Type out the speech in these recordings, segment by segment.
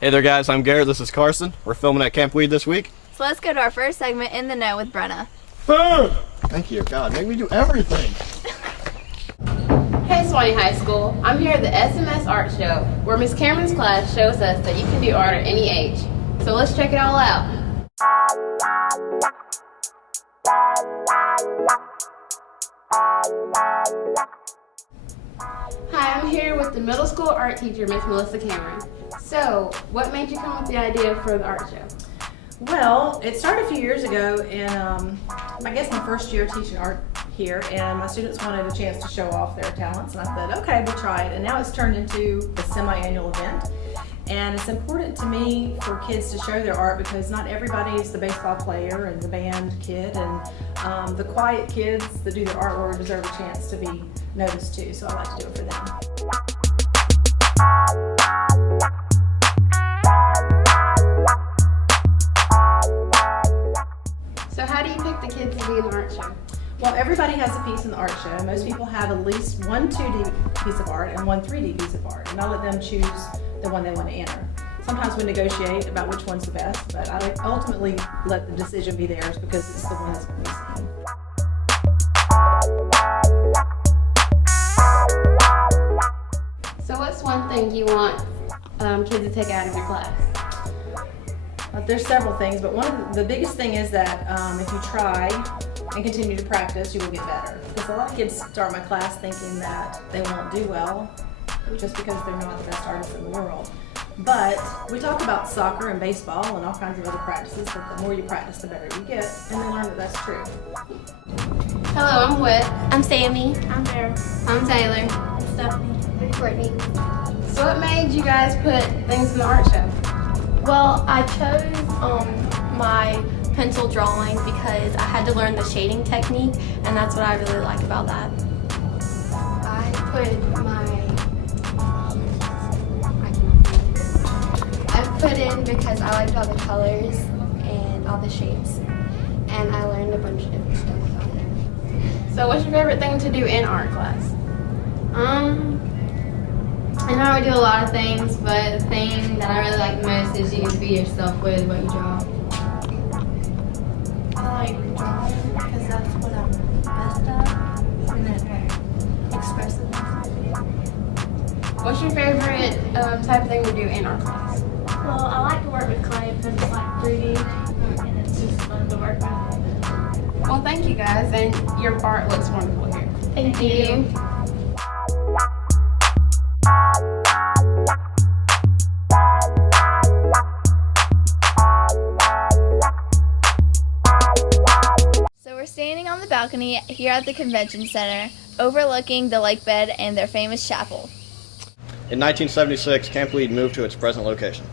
Hey there guys, I'm Garrett, this is Karson. We're filming at Camp Weed this week. So let's go to our first segment, In the Know with Brenna. Thank you, God, make me do everything. Hey Suwannee High School, I'm here at the SMS Art Show, where Miss Cameron's class shows us that you can do art at any age. So let's check it all out. Hi, I'm here with the middle school art teacher, Miss Melissa Cameron. So, what made you come up with the idea for the art show? Well, it started a few years ago, and I guess my first year teaching art here, and my students wanted a chance to show off their talents, and I said, okay, we'll try it. And now it's turned into a semi-annual event, and it's important to me for kids to show their art because not everybody is the baseball player and the band kid, and the quiet kids that do their artwork deserve a chance to be noticed too, so I like to do it for them. So how do you pick the kids to be in the art show? Well, everybody has a piece in the art show. Most people have at least one 2D piece of art and one 3D piece of art, and I let them choose the one they want to enter. Sometimes we negotiate about which one's the best, but I ultimately let the decision be theirs because it's the one that's going to be seen. So what's one thing you want kids to take out of your class? There's several things, but one of the biggest thing is that if you try and continue to practice, you will get better. Because a lot of kids start my class thinking that they won't do well just because they're not the best artists in the world. But we talk about soccer and baseball and all kinds of other practices, but the more you practice, the better you get, and they learn that that's true. Hello, I'm Whit. I'm Sammy. I'm Bear. I'm Taylor. I'm Stephanie. I'm Brittany. So what made you guys put things in the art show? Well, I chose my pencil drawing because I had to learn the shading technique, and that's what I really like about that. I put in because I liked all the colors and all the shapes, and I learned a bunch of different stuff about it. So what's your favorite thing to do in art class? I know I do a lot of things, but the thing that I really like most is you can be yourself with what you draw. I like drawing because that's what I'm best at, and then expressiveness. What's your favorite type of thing to do in art class? Well, I like to work with clay because it's like 3D, and it's just fun to work with. Well, thank you guys, and your art looks wonderful here. Thank you. So we're standing on the balcony here at the convention center, overlooking the lake bed and their famous chapel. In 1976, Camp Weed moved to its present location.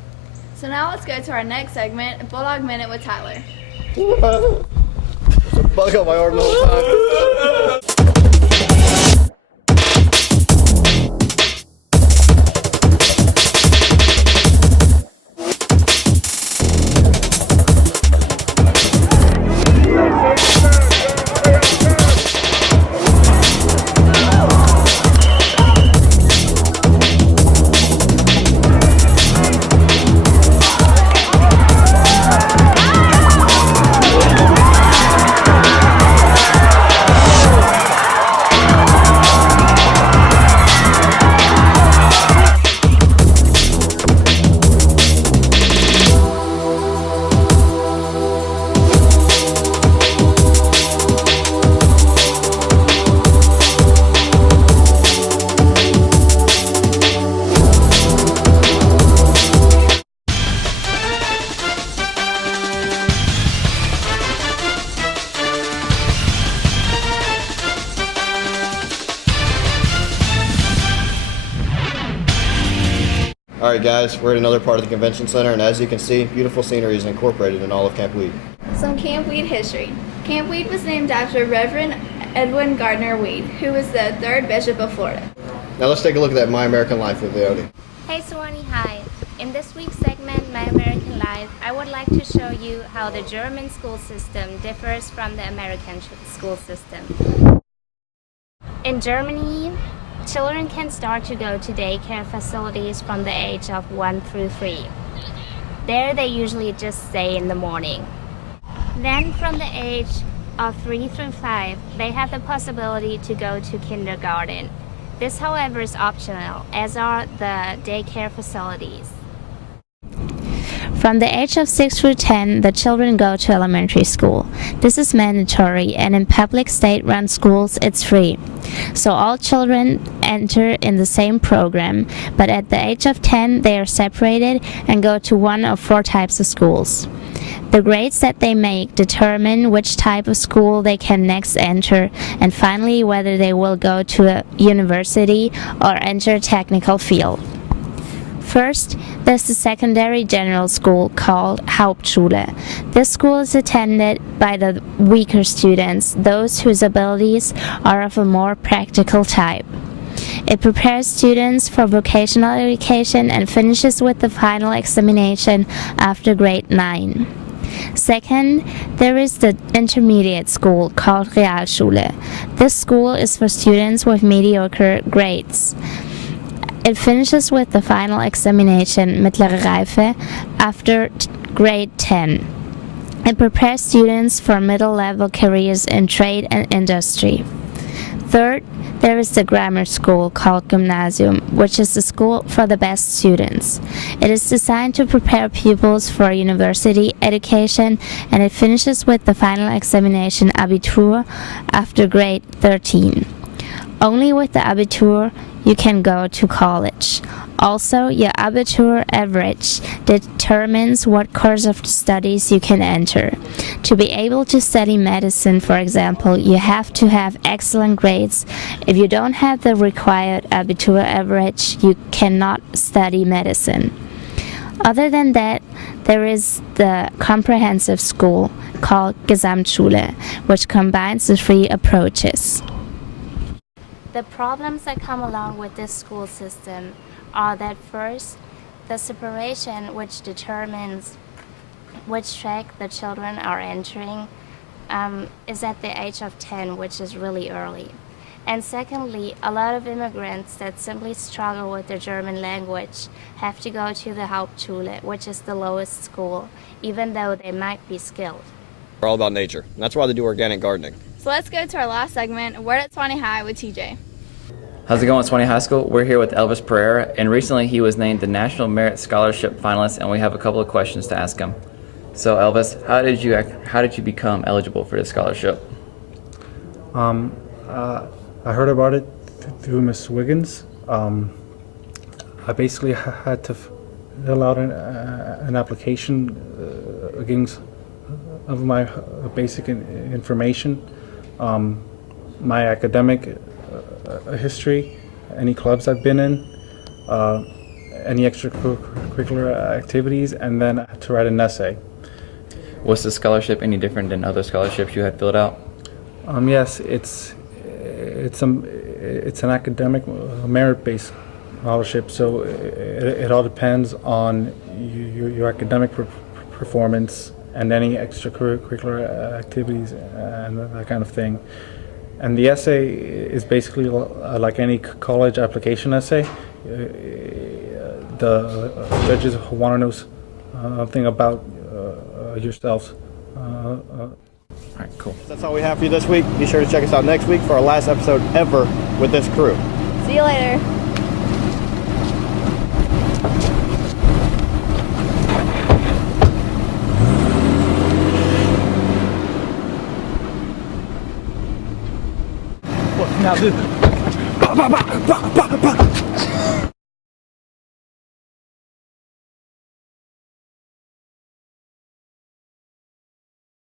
So now let's go to our next segment, Bulldog Minute with Tyler. There's a bug on my arm the whole time. Alright guys, we're at another part of the convention center, and as you can see, beautiful scenery is incorporated in all of Camp Weed. Some Camp Weed history. Camp Weed was named after Reverend Edwin Gardner Weed, who was the 3rd Bishop of Florida. Now let's take a look at that My American Life with Leonie. Hey Suwannee, hi. In this week's segment, My American Life, I would like to show you how the German school system differs from the American school system. In Germany, children can start to go to daycare facilities from the age of 1 through 3. There they usually just stay in the morning. Then from the age of 3 through 5, they have the possibility to go to kindergarten. This, however, is optional, as are the daycare facilities. From the age of 6 through 10, the children go to elementary school. This is mandatory, and in public state-run schools, it's free. So all children enter in the same program, but at the age of 10, they are separated and go to one of 4 types of schools. The grades that they make determine which type of school they can next enter, and finally whether they will go to a university or enter a technical field. First, there's the secondary general school called Hauptschule. This school is attended by the weaker students, those whose abilities are of a more practical type. It prepares students for vocational education and finishes with the final examination after grade 9. Second, there is the intermediate school called Realschule. This school is for students with mediocre grades. It finishes with the final examination, Mittlere Reife, after grade 10. It prepares students for middle-level careers in trade and industry. Third, there is the grammar school called Gymnasium, which is the school for the best students. It is designed to prepare pupils for university education, and it finishes with the final examination Abitur after grade 13. Only with the Abitur you can go to college. Also, your Abitur average determines what course of studies you can enter. To be able to study medicine, for example, you have to have excellent grades. If you don't have the required Abitur average, you cannot study medicine. Other than that, there is the comprehensive school called Gesamtschule, which combines the 3 approaches. The problems that come along with this school system are that first, the separation which determines which track the children are entering is at the age of 10, which is really early. And secondly, a lot of immigrants that simply struggle with the German language have to go to the Hauptschule, which is the lowest school, even though they might be skilled. We're all about nature, and that's why they do organic gardening. So let's go to our last segment, Word at Suwannee High with TJ. How's it going at Suwannee High School? We're here with Elvis Pereira, and recently he was named the National Merit Scholarship finalist, and we have a couple of questions to ask him. So Elvis, how did you become eligible for this scholarship? I heard about it through Miss Wiggins. I basically had to fill out an application against of my basic information, my academic history, any clubs I've been in, any extracurricular activities, and then I had to write an essay. Was the scholarship any different than other scholarships you had filled out? Yes, it's an academic merit-based scholarship, so it all depends on your academic performance and any extracurricular activities and that kind of thing. And the essay is basically like any college application essay. The judges want to know something about yourselves. All right, cool. That's all we have for you this week. Be sure to check us out next week for our last episode ever with this crew. See you later. Now,